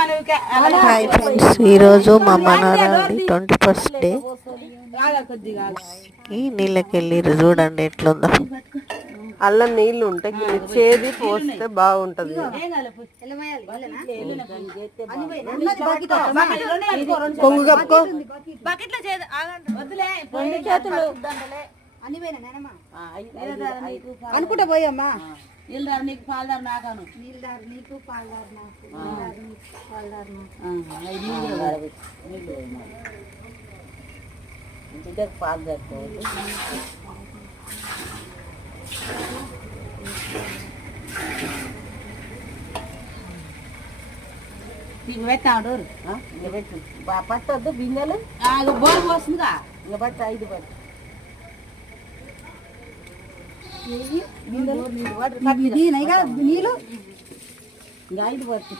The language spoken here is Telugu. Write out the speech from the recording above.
హాయ్ ఫ్రెండ్స్, ఈరోజు మా మనవరాలి 21st డే. ఈ నీళ్ళకి వెళ్ళిర్రు, చూడండి ఎట్లుందో. అల్ల నీళ్లు ఉంటాయి, చేది పోస్తే బాగుంటది. కొంగు కప్పుకో. అనుకుంటా పోయమ్మా. నీళ్ళదారు నీకు పాలదారు నాకను, నీళ్ళదారు నీకు పాలదారు నాకు, పాలదారు పాలు జరుపుకోవాలి. నీకు పెట్టాడు పట్టద్దు బిందెలు బోరు పోస్తుందిగా, ఇంకా బట్టి 5 పట్టు నీళ్ళు ఇంకా 5 పట్టు.